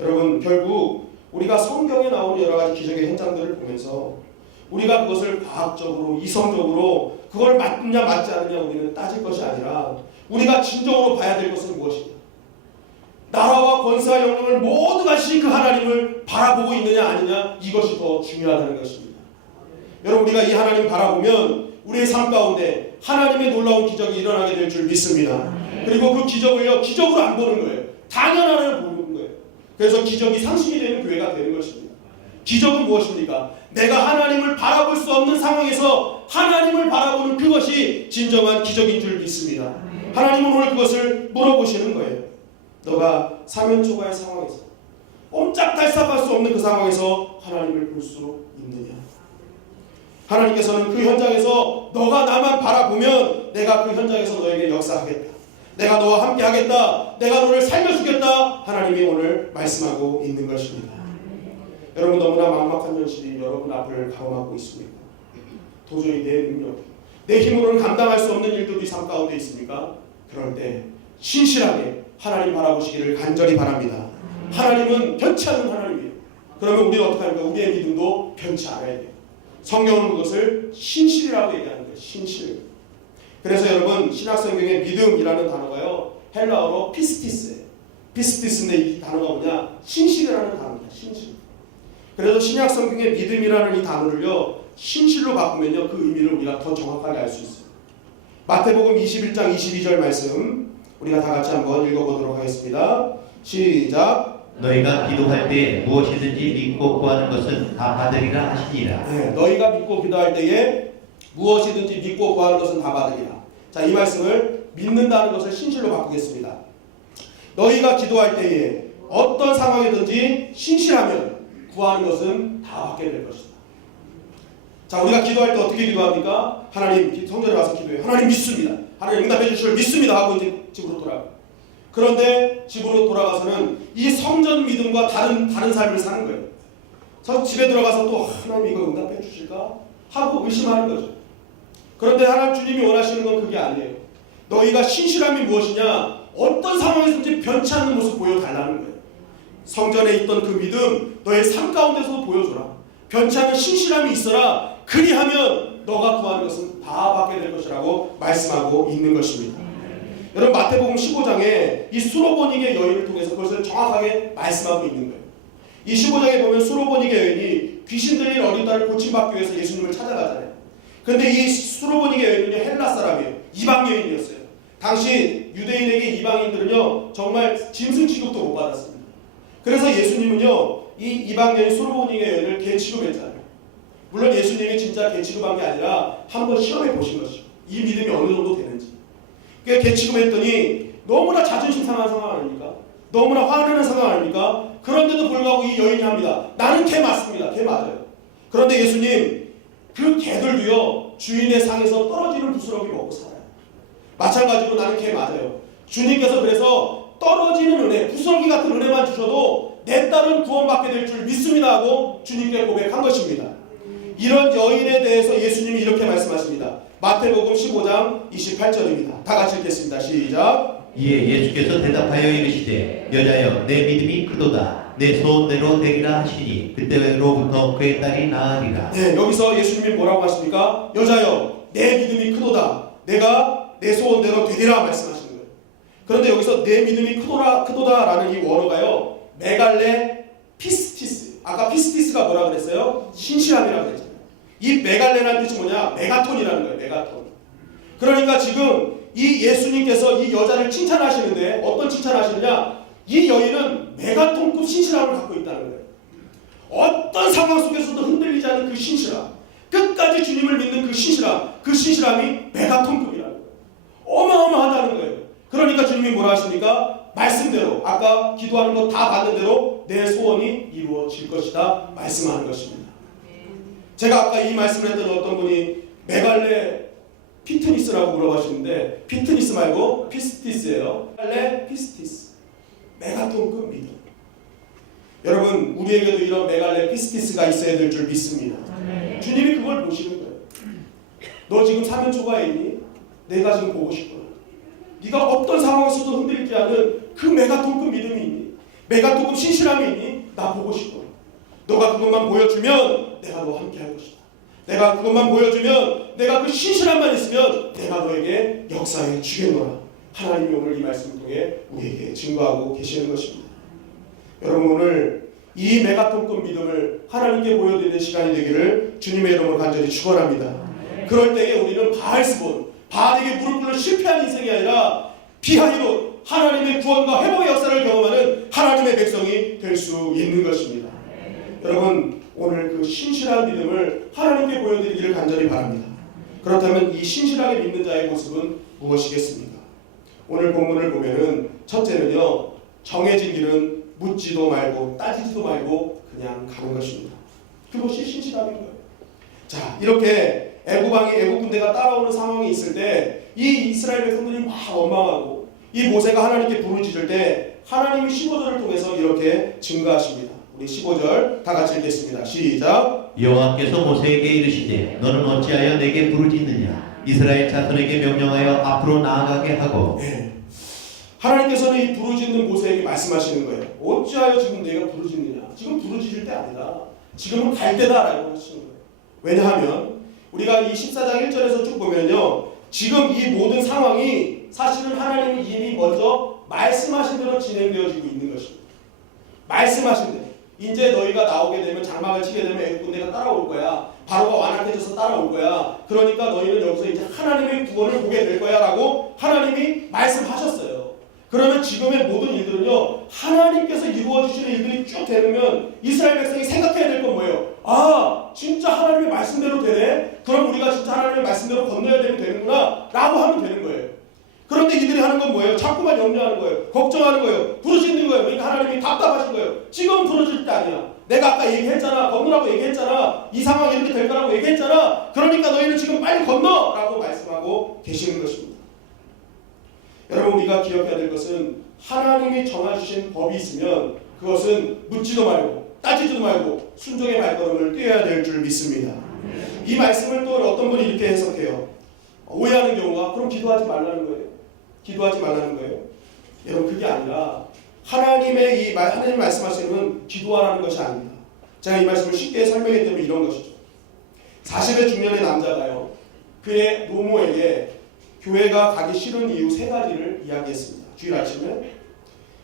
여러분 결국 우리가 성경에 나오는 여러 가지 기적의 현장들을 보면서 우리가 그것을 과학적으로 이성적으로 그걸 맞느냐 맞지 않느냐 우리는 따질 것이 아니라 우리가 진정으로 봐야 될 것은 무엇이냐? 나라와 권세와 영광을 모두 가지신 그 하나님을 바라보고 있느냐 아니냐 이것이 더 중요하다는 것입니다. 여러분 우리가 이 하나님 바라보면 우리의 삶 가운데 하나님의 놀라운 기적이 일어나게 될 줄 믿습니다. 그리고 그 기적을요 기적으로 안 보는 거예요. 당연하다고 보는 거예요. 그래서 기적이 상식이 되는 교회가 되는 것입니다. 기적은 무엇입니까? 내가 하나님을 바라볼 수 없는 상황에서 하나님을 바라보는 그것이 진정한 기적인 줄 믿습니다. 하나님은 오늘 그것을 물어보시는 거예요. 너가 사면초가의 상황에서 옴짝달싹할 수 없는 그 상황에서 하나님을 볼 수 있느냐? 하나님께서는 그 현장에서 너가 나만 바라보면 내가 그 현장에서 너에게 역사하겠다. 내가 너와 함께 하겠다. 내가 너를 살려주겠다. 하나님이 오늘 말씀하고 있는 것입니다. 여러분, 너무나 막막한 현실이 여러분 앞을 가로막고 있습니까? 도저히 내 능력, 내 힘으로는 감당할 수 없는 일들이 삶 가운데 있습니까? 그럴 때 신실하게 하나님 바라보시기를 간절히 바랍니다. 하나님은 변치 않는 하나님이에요. 그러면 우리는 어떻게 합니까? 우리의 믿음도 변치 않아야 돼요. 성경은 그것을 신실이라고 얘기하는 거예요. 신실. 그래서 여러분, 신약성경에 믿음이라는 단어가요, 헬라어로 피스티스예요. 피스티스인데 이 단어가 뭐냐? 신실이라는 단어입니다. 신실. 그래서 신약성경의 믿음이라는 이 단어를요, 신실로 바꾸면요, 그 의미를 우리가 더 정확하게 알 수 있어요. 마태복음 21장 22절 말씀 우리가 다 같이 한번 읽어보도록 하겠습니다. 시작. 너희가 기도할 때 무엇이든지 믿고 구하는 것은 다 받으리라 하시니라. 네, 너희가 믿고 기도할 때에 무엇이든지 믿고 구하는 것은 다 받으리라. 자, 이 말씀을 믿는다는 것을 신실로 바꾸겠습니다. 너희가 기도할 때에 어떤 상황이든지 신실하면 구하는 것은 다 받게 될 것이다. 자, 우리가 기도할 때 어떻게 기도합니까? 하나님, 성전에 와서 기도해요. 하나님 믿습니다. 하나님 응답해 주실 줄 믿습니다 하고 이제 집으로 돌아가요. 그런데 집으로 돌아가서는 이 성전 믿음과 다른 삶을 사는 거예요. 그래서 집에 들어가서 또 하나님 이거 응답해 주실까? 하고 의심하는 거죠. 그런데 하나님 주님이 원하시는 건 그게 아니에요. 너희가 신실함이 무엇이냐? 어떤 상황에서든지 변치 않는 모습 보여달라는 거예요. 성전에 있던 그 믿음 너의 삶 가운데서도 보여줘라. 변치 않는 신실함이 있어라. 그리하면 너가 구하는 것은 다 받게 될 것이라고 말씀하고 있는 것입니다. 여러분, 마태복음 15장에 이 수로보닉의 여인을 통해서 그것을 정확하게 말씀하고 있는 거예요. 이 15장에 보면 수로보닉의 여인이 귀신 들린 어린 딸을 고침받기 위해서 예수님을 찾아가잖아요. 그런데 이 수로보닉의 여인은요, 헬라 사람이에요. 이방 여인이었어요. 당시 유대인에게 이방인들은요, 정말 짐승 취급도 못 받았습니다. 그래서 예수님은요, 이 이방 여인 수로보닉의 여인을 개 취급했잖아요. 물론 예수님이 진짜 개 취급한 게 아니라 한번 시험해 보신 것이죠. 이 믿음이 어느 정도 되는지. 개 취급했더니 너무나 자존심 상한 상황 아닙니까? 너무나 화내는 상황 아닙니까? 그런데도 불구하고 이 여인이 합니다. 나는 개 맞습니다. 개 맞아요. 그런데 예수님, 그 개들도요, 주인의 상에서 떨어지는 부스러기 먹고 살아요. 마찬가지로 나는 개 맞아요. 주님께서 그래서 떨어지는 은혜, 부스러기 같은 은혜만 주셔도 내 딸은 구원받게 될 줄 믿습니다 하고 주님께 고백한 것입니다. 이런 여인에 대해서 예수님이 이렇게 말씀하십니다. 마태복음 15장 28절입니다. 다 같이 읽겠습니다. 시작. 이에 예수께서 대답하여 이르시되 여자여 내 믿음이 크도다. 내 소원대로 되리라 하시니 그때로부터 그의 딸이 나으리라. 네, 여기서 예수님이 뭐라고 하십니까? 여자여 내 믿음이 크도다. 내가 내 소원대로 되리라 말씀하시는 거예요. 그런데 여기서 내 믿음이 크도다라는 이 원어가요, 메갈레 피스티스. 아까 피스티스가 뭐라 그랬어요? 신실함이라고 그랬잖아요. 이 메갈레라는 뜻이 뭐냐? 메가톤이라는 거예요. 메가톤. 그러니까 지금 이 예수님께서 이 여자를 칭찬하시는데 어떤 칭찬하시느냐? 이 여인은 메가톤급 신실함을 갖고 있다는 거예요. 어떤 상황 속에서도 흔들리지 않는 그 신실함, 끝까지 주님을 믿는 그 신실함, 그 신실함이 메가톤급이라는 거예요. 어마어마하다는 거예요. 그러니까 주님이 뭐라 하십니까? 말씀대로, 아까 기도하는 거 다 받는 대로 내 소원이 이루어질 것이다 말씀하는 것입니다. 제가 아까 이 말씀을 했던 어떤 분이 메갈레 피트니스라고 물어보시는데, 피트니스 말고 피스티스예요. 메갈레 피스티스, 메가톤급 믿음. 여러분, 우리에게도 이런 메갈레 피스티스가 있어야 될 줄 믿습니다. 주님이 그걸 보시는 거예요. 너 지금 사면 초과에 있니? 내가 지금 보고 싶구나. 네가 어떤 상황에서도 흔들리지 않은 그 메가톤급 믿음이 있니? 메가톤급 신실함이 있니? 나 보고 싶구나. 너가 그것만 보여주면 내가 너와 함께 할 것이다. 내가 그것만 보여주면, 내가 그 신실함만 있으면 내가 너에게 역사해 주겠노라. 하나님이 오늘 이 말씀을 통해 우리에게 증거하고 계시는 것입니다. 여러분, 오늘 이 메가톤급 믿음을 하나님께 보여드리는 시간이 되기를 주님의 이름으로 간절히 축원합니다. 그럴 때에 우리는 바알에게 무릎 꿇는 실패한 인생이 아니라 비하이로 하나님의 구원과 회복의 역사를 경험하는 하나님의 백성이 될 수 있는 것입니다. 여러분, 오늘 그 신실한 믿음을 하나님께 보여드리기를 간절히 바랍니다. 그렇다면 이 신실하게 믿는 자의 모습은 무엇이겠습니까? 오늘 본문을 보면은 첫째는요, 정해진 길은 묻지도 말고 따지지도 말고 그냥 가는 것입니다. 그것이 신실함인 거예요. 자, 이렇게 애굽 군대가 따라오는 상황이 있을 때 이 이스라엘 백성들이 막 원망하고 이 모세가 하나님께 부르짖을 때 하나님이 15절을 통해서 이렇게 증거하십니다. 우리 15절 다 같이 읽겠습니다. 시작. 여호와께서 모세에게 이르시되 너는 어찌하여 내게 부르짖느냐 이스라엘 자손에게 명령하여 앞으로 나아가게 하고. 네. 하나님께서는 이 부르짖는 모세에게 말씀하시는 거예요. 어찌하여 지금 내가 부르짖느냐. 지금 부르짖을 때 아니다. 지금은 갈 때다라고 하시는 거예요. 왜냐하면 우리가 이 14장 1절에서 쭉 보면요, 지금 이 모든 상황이 사실은 하나님이 이미 먼저 말씀하신 대로 진행되어지고 있는 것입니다. 말씀하신 대로. 이제 너희가 나오게 되면 장막을 치게 되면 애굽 군대가 따라올 거야. 바로가 완악해져서 따라올 거야. 그러니까 너희는 여기서 이제 하나님의 구원을 보게 될 거야라고 하나님이 말씀하셨어요. 그러면 지금의 모든 일들은요, 하나님께서 이루어 주시는 일들이 쭉 되면 이스라엘 백성이 생각해야 될 건 뭐예요? 아, 진짜 하나님의 말씀대로 되네. 그럼 우리가 진짜 하나님의 말씀대로 건너야 되는구나 라고 하면 되는 거예요. 그런데 이들이 하는 건 뭐예요? 자꾸만 염려하는 거예요. 걱정하는 거예요. 부르짖는 거예요. 그러니까 하나님이 답답하신 거예요. 지금 부르짖을 때 아니야. 내가 아까 얘기했잖아. 건너라고 얘기했잖아. 이 상황이 이렇게 될 거라고 얘기했잖아. 그러니까 너희는 지금 빨리 건너! 라고 말씀하고 계시는 것입니다. 여러분, 우리가 기억해야 될 것은 하나님이 정해주신 법이 있으면 그것은 묻지도 말고 따지지도 말고 순종의 발걸음을 뛰어야 될 줄 믿습니다. 이 말씀을 또 어떤 분이 이렇게 해석해요. 오해하는 경우가 그럼 기도하지 말라는 거예요. 기도하지 말라는 거예요. 여러분, 그게 아니라 하나님의 하나님 말씀하시는 건 기도하라는 것이 아닙니다. 제가 이 말씀을 쉽게 설명해 드리면 이런 것이죠. 40의 중년의 남자가요, 그의 노모에게 교회가 가기 싫은 이유 3가지를 이야기했습니다. 주일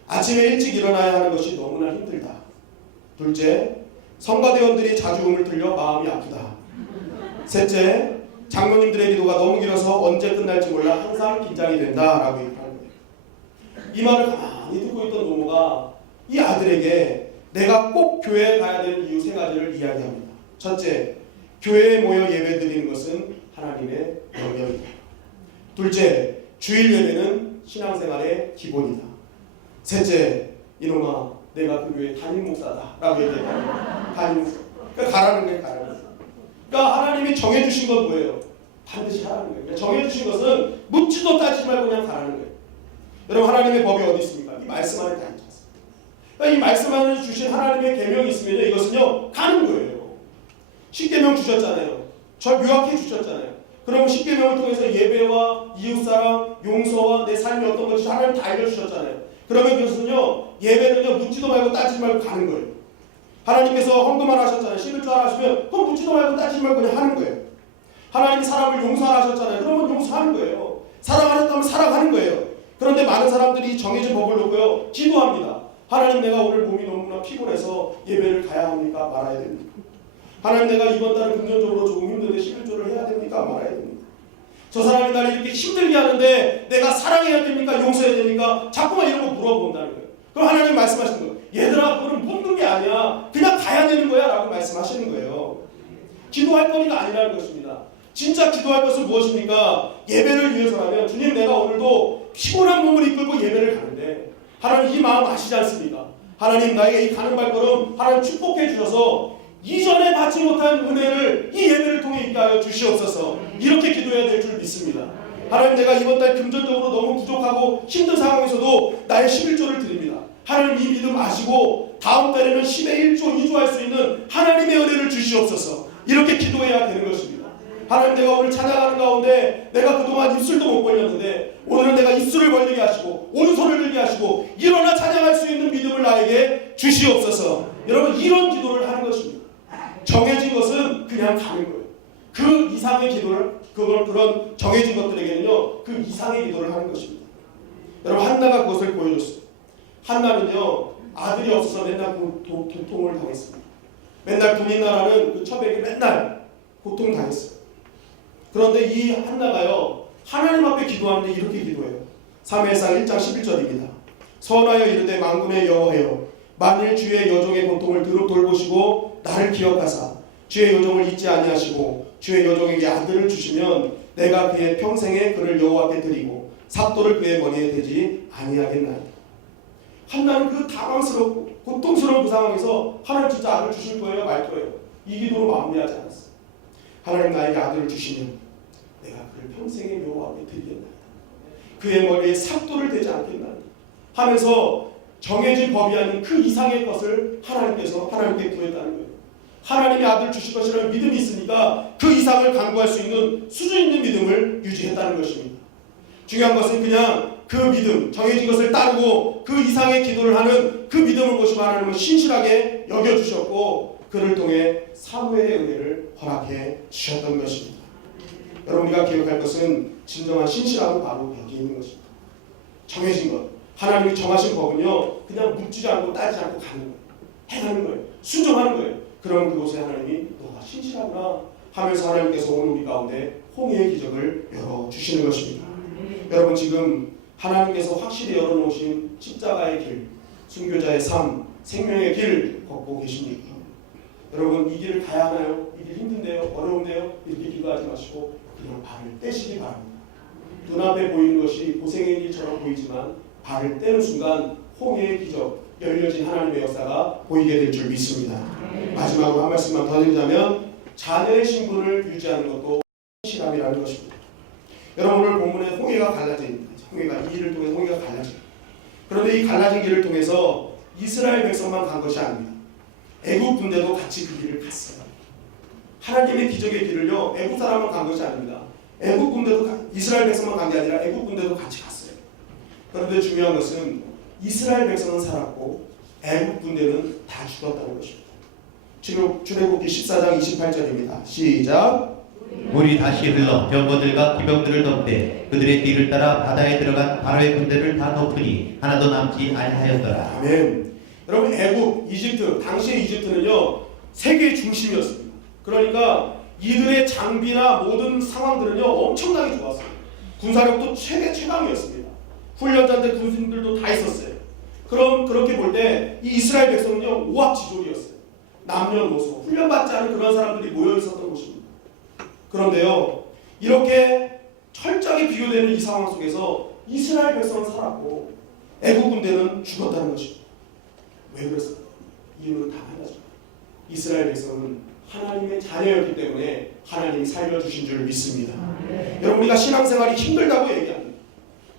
아침에 일찍 일어나야 하는 것이 너무나 힘들다. 둘째, 성가대원들이 자주 음을 들려 마음이 아프다. 셋째, 장로님들의 기도가 너무 길어서 언제 끝날지 몰라 항상 긴장이 된다라고 얘기하는 거예요. 이 말을 가만히 듣고 있던 노모가 이 아들에게 내가 꼭 교회에 가야 되는 이유 3가지를 이야기합니다. 첫째, 교회에 모여 예배드리는 것은 하나님의 명령이다. 둘째, 주일 예배는 신앙생활의 기본이다. 셋째, 이놈아, 내가 그 교회 담임 목사다 라고 얘기해요. 담임 목사. 그러니까 가라는 거예요. 가라는 거예요. 그러니까 하나님이 정해주신 건 뭐예요? 반드시 하라는 거예요. 그러니까 정해주신 것은 묻지도 따지지 말고 그냥 가라는 거예요. 여러분, 하나님의 법이 어디 있습니까? 이 말씀 안에 다 있지 않습니까? 그러니까 이 말씀 안에 주신 하나님의 계명이 있으면 이것은요, 가는 거예요. 십계명 주셨잖아요. 저 묘하게 주셨잖아요. 그러면 십계명을 통해서 예배와 이웃사랑, 용서와 내 삶이 어떤 것인지 하나님 다 알려주셨잖아요. 그러면 그것은요, 예배는요, 묻지도 말고 따지지 말고 가는 거예요. 하나님께서 헌금하라 하셨잖아요. 11조 하라 하시면 그럼 묻지도 말고 따지지 말고 그냥 하는 거예요. 하나님이 사람을 용서하라 하셨잖아요. 그러면 용서하는 거예요. 사랑하셨다면 사랑하는 거예요. 그런데 많은 사람들이 정해진 법을 놓고요, 기도합니다. 하나님, 내가 오늘 몸이 너무나 피곤해서 예배를 가야 합니까? 말아야 됩니까? 하나님, 내가 이번 달은 금전적으로 조금 힘든데 11조를 해야 됩니까? 말아야 됩니까? 저 사람이 나를 이렇게 힘들게 하는데 내가 사랑해야 됩니까? 용서해야 됩니까? 자꾸만 이런 거 물어본다는 거예요. 그럼 하나님 말씀하시는 거예요. 얘들아, 그건 묻는 게 아니야. 그냥 가야 되는 거야 라고 말씀하시는 거예요. 기도할 거리가 아니라는 것입니다. 진짜 기도할 것은 무엇입니까? 예배를 위해서라면, 주님, 내가 오늘도 피곤한 몸을 이끌고 예배를 가는데 하나님 이 마음 아시지 않습니까? 하나님, 나에게 이 가는 발걸음 하나님 축복해 주셔서 이전에 받지 못한 은혜를 이 예배를 통해 있게 하여 주시옵소서. 이렇게 기도해야 될 줄 믿습니다. 하나님, 내가 이번 달 금전적으로 너무 부족하고 힘든 상황에서도 나의 11조를 드립니다. 하나님, 이 믿음 아시고 다음 달에는 10의 1조, 2조 할 수 있는 하나님의 은혜를 주시옵소서. 이렇게 기도해야 되는 것입니다. 하나님, 내가 오늘 찬양하는 가운데 내가 그동안 입술도 못 벌렸는데 오늘은 내가 입술을 벌리게 하시고 오른손을 들게 하시고 일어나 찬양할 수 있는 믿음을 나에게 주시옵소서. 여러분, 이런 기도를 하는 것입니다. 정해진 것은 그냥 가는 거예요. 그 이상의 기도를, 그런 정해진 것들에게는요, 그 이상의 기도를 하는 것입니다. 여러분, 한나가 그것을 보여줬어요. 한나는요, 아들이 없어서 맨날 고통을 당했습니다. 맨날 군인나라는 그 처백에 맨날 고통당했어요. 그런데 이 한나가요, 하나님 앞에 기도하는데 이렇게 기도해요. 사무엘상 1장 11절입니다. 선하여 이르되 만군의 여호와여, 만일 주의 여종의 고통을 돌보시고 나를 기억하사 주의 여종을 잊지 아니하시고 주의 여종에게 아들을 주시면 내가 그의 평생에 그를 여호와께 드리고 삭도를 그의 머리에 대지 아니하겠나이다. 한나는 그 당황스럽고 고통스러운 그 상황에서 하나님 진짜 아들 주실 거예요 말 거예요 이 기도로 마무리하지 않았어요. 하나님 나에게 아들을 주시면 내가 그를 평생의 묘 앞에 드리겠나이다. 그의 머리에 삭도를 대지 않겠나이다 하면서 정해진 법이 아닌 그 이상의 것을 하나님께 구했다는 거예요. 하나님의 아들을 주실 것이라는 믿음이 있으니까 그 이상을 간구할 수 있는 수준 있는 믿음을 유지했다는 것입니다. 중요한 것은 그냥 그 믿음, 정해진 것을 따르고 그 이상의 기도를 하는 그 믿음을 보시고 하나님은 신실하게 여겨주셨고 그를 통해 사무엘의 은혜를 허락해 주셨던 것입니다. 여러분 우리가 기억할 것은 진정한 신실함은 바로 여기 있는 것입니다. 정해진 것, 하나님이 정하신 법은요 그냥 묻지 않고 따지지 않고 가는 거예요. 행하는 거예요. 순종하는 거예요. 그럼 그곳에 하나님이 너가 신실하구나 하면서 하나님께서 오늘 우리 가운데 홍해의 기적을 열어주시는 것입니다. 여러분 지금 하나님께서 확실히 열어놓으신 십자가의 길, 순교자의 삶, 생명의 길 걷고 계십니까? 여러분 이 길을 가야 하나요? 이 길 힘든데요? 어려운데요? 이렇게 기도하지 마시고 그냥 발을 떼시기 바랍니다. 눈앞에 보이는 것이 고생의 길처럼 보이지만 발을 떼는 순간 홍해의 기적, 열려진 하나님의 역사가 보이게 될 줄 믿습니다. 마지막으로 한 말씀만 더 드리자면 자녀의 신분을 유지하는 것도 신실함이라는 것입니다. 여러분 오늘 본문에 홍해가 갈라집니다. 홍해가 이 길을 통해 홍해가 갈라집니다. 그런데 이 갈라진 길을 통해서 이스라엘 백성만 간 것이 아닙니다. 애국 군대도 같이 그 길을 갔어요. 하나님의 기적의 길을요 애국 사람만 간 것이 아닙니다. 애국 군대도 이스라엘 백성만 간 게 아니라 애국 군대도 같이 갔어요. 그런데 중요한 것은 이스라엘 백성은 살았고 애국 군대는 다 죽었다는 것입니다. 출애굽기 14장 28절입니다. 시작. 물이 다시 흘러 병거들과 기병들을 덮되 그들의 뒤를 따라 바다에 들어간 바로의 군대를 다 덮으니 하나도 남지 아니하였더라. 아멘. 여러분 애국, 이집트, 당시의 이집트는요 세계의 중심이었습니다. 그러니까 이들의 장비나 모든 상황들은요 엄청나게 좋았어요. 군사력도 최강이었습니다. 훈련자들 군인들도 다 있었어요. 그럼 그렇게 볼 때 이 이스라엘 백성은요 오합지졸이었어요. 남녀노소 훈련받지 않은 그런 사람들이 모여 있었던 곳입니다. 그런데요 이렇게 철저하게 비교되는 이 상황 속에서 이스라엘 백성은 살았고 애국 군대는 죽었다는 것입니다. 왜 그랬을까요? 이유는 다 하나죠. 이스라엘 백성은 하나님의 자녀였기 때문에 하나님이 살려주신 줄 믿습니다. 여러분 우리가 신앙생활이 힘들다고 얘기합니다.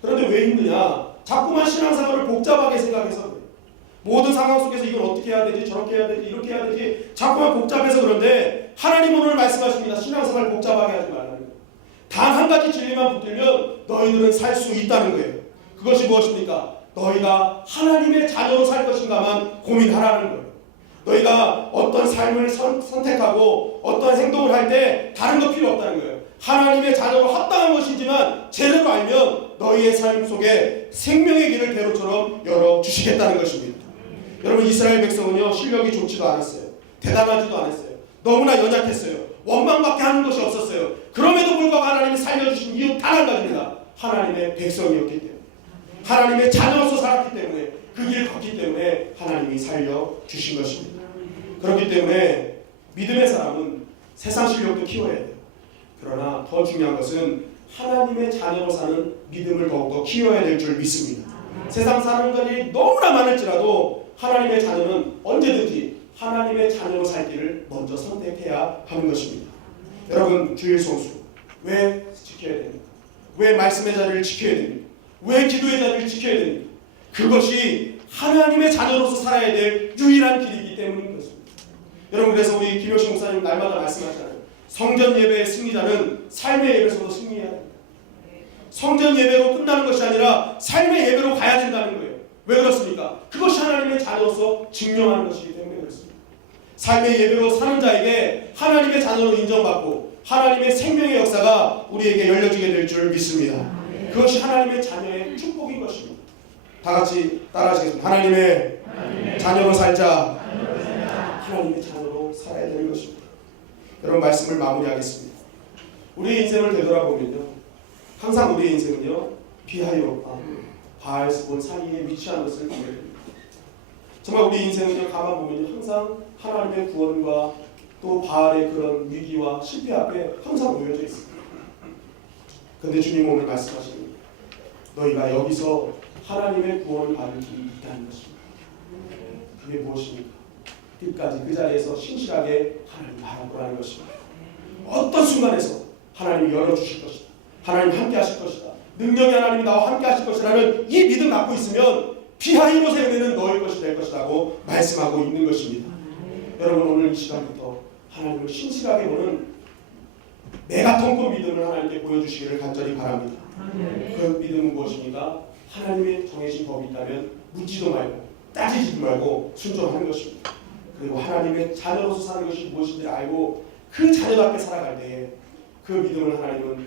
그런데 왜 힘드냐? 자꾸만 신앙생활을 복잡하게 생각해서 그래요. 모든 상황 속에서 이걸 어떻게 해야 되지? 저렇게 해야 되지? 이렇게 해야 되지? 자꾸만 복잡해서 그런데 하나님 오늘 말씀하십니다. 신앙생활 복잡하게 하지 말라는 거예요. 단 한 가지 진리만 붙들면 너희들은 살 수 있다는 거예요. 그것이 무엇입니까? 너희가 하나님의 자녀로 살 것인가만 고민하라는 거예요. 너희가 어떤 삶을 선택하고 어떤 행동을 할 때 다른 거 필요 없다는 거예요. 하나님의 자녀로 합당한 것이지만 제대로 알면 너희의 삶 속에 생명의 길을 대로처럼 열어주시겠다는 것입니다. 여러분 이스라엘 백성은요 실력이 좋지도 않았어요. 대단하지도 않았어요. 너무나 연약했어요. 원망밖에 하는 것이 없었어요. 그럼에도 불구하고 하나님이 살려주신 이유 단 한 가지입니다. 하나님의 백성이었기 때문에 하나님의 자녀로서 살았기 때문에 그 길을 걷기 때문에 하나님이 살려주신 것입니다. 그렇기 때문에 믿음의 사람은 세상 실력도 키워야 돼요. 그러나 더 중요한 것은 하나님의 자녀로 사는 믿음을 더욱더 키워야 될 줄 믿습니다. 세상 사는 것이 너무나 많을지라도 하나님의 자녀는 언제든지 하나님의 자녀로 살 길을 먼저 선택해야 하는 것입니다. 여러분 주일 성수 왜 지켜야 됩니까? 왜 말씀의 자리를 지켜야 됩니까? 왜 기도의 자리를 지켜야 됩니까? 그것이 하나님의 자녀로서 살아야 될 유일한 길이기 때문인 것입니다. 여러분 그래서 우리 김효신 목사님 날마다 말씀하잖아요. 성전 예배의 승리자는 삶의 예배에서도 승리해야 됩니다. 성전 예배로 끝나는 것이 아니라 삶의 예배로 가야 된다는 거예요. 왜 그렇습니까? 그것이 하나님의 자녀로서 증명하는 것이기 때문에 그렇습니다. 삶의 예배로 사는 자에게 하나님의 자녀로 인정받고 하나님의 생명의 역사가 우리에게 열려지게 될 줄 믿습니다. 그것이 하나님의 자녀의 축복인 것입니다. 다 같이 따라하시겠습니다. 하나님의 자녀로 살자. 하나님의 자녀로 살아야 되는 것입니다. 여러분 말씀을 마무리하겠습니다. 우리의 인생을 되돌아보면요 항상 우리의 인생은요 비하이롯과 바알스본 사이에 위치한 것을 보게 됩니다. 정말 우리 인생은요 가만 보면요 항상 하나님의 구원과 또 바알의 그런 위기와 실패 앞에 항상 놓여져 있습니다. 그런데 주님 오늘 말씀하십니다. 너희가 여기서 하나님의 구원을 받을 길이 있다는 것입니다. 그게 무엇입니까? 끝까지 그 자리에서 신실하게 하나님 바라보라는 것입니다. 어떤 순간에서 하나님이 열어주실 것이다. 하나님 함께 하실 것이다. 능력이 하나님이 나와 함께 하실 것이라는 이 믿음 갖고 있으면 비하이롯의 은혜는 너희 것이 될 것이라고 말씀하고 있는 것입니다. 여러분 오늘 이 시간부터 하나님을 신실하게 보는 메가톤급 믿음을 하나님께 보여주시기를 간절히 바랍니다. 그 믿음은 무엇입니까? 하나님의 정해진 법이 있다면 묻지도 말고 따지지도 말고 순종하는 것입니다. 그리고 하나님의 자녀로서 사는 것이 무엇인지 알고 그 자녀답게 살아갈 때에 그 믿음을 하나님은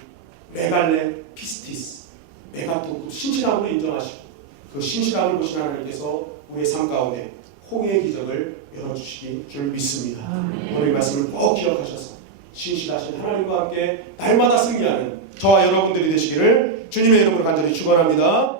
메갈레 피스티스, 메가톤급 신실함으로 인정하시고 그 신실함을 보신 하나님께서 우리의 삶 가운데 홍해의 기적을 열어주시기 줄 믿습니다. 오늘 이 말씀을 꼭 기억하셔서 신실하신 하나님과 함께 날마다 승리하는 저와 여러분들이 되시기를 주님의 이름으로 간절히 축원합니다.